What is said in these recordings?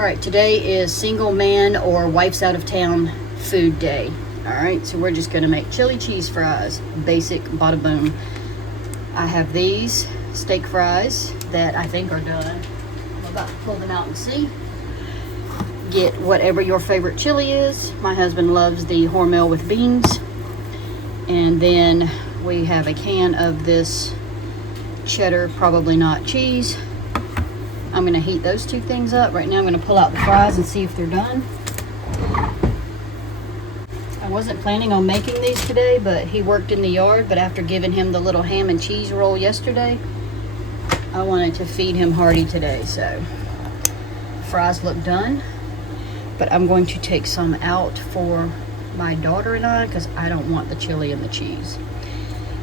All right, today is single man or wife's out of town food day. All right, so we're just gonna make chili cheese fries, basic, bada boom. I have these steak fries that I think are done. I'm about to pull them out and see. Get whatever your favorite chili is. My husband loves the Hormel with beans. And then we have a can of this cheddar, probably not cheese. I'm gonna heat those two things up. Right now I'm gonna pull out the fries and see if they're done. I wasn't planning on making these today, but he worked in the yard, but after giving him the little ham and cheese roll yesterday, I wanted to feed him hearty today, so fries look done. But I'm going to take some out for my daughter and I because I don't want the chili and the cheese.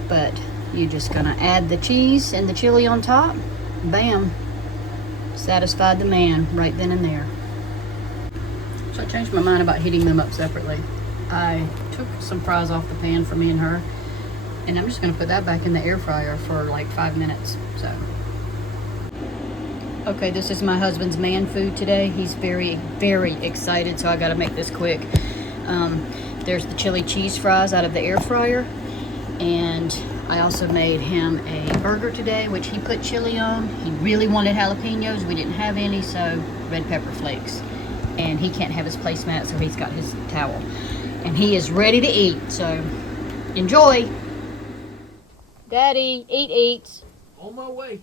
But you're just gonna add the cheese and the chili on top. Bam. Satisfied the man right then and there. So I changed my mind about heating them up separately. I took some fries off the pan for me and her, and I'm just gonna put that back in the air fryer for like 5 minutes. So okay, this is my husband's man food today. He's very, very excited, so I gotta make this quick. There's the chili cheese fries out of the air fryer, and I also made him a burger today, which he put chili on. He really wanted jalapenos. We didn't have any, so red pepper flakes. And he can't have his placemat, so he's got his towel. And he is ready to eat, so enjoy. Daddy, eat. On my way.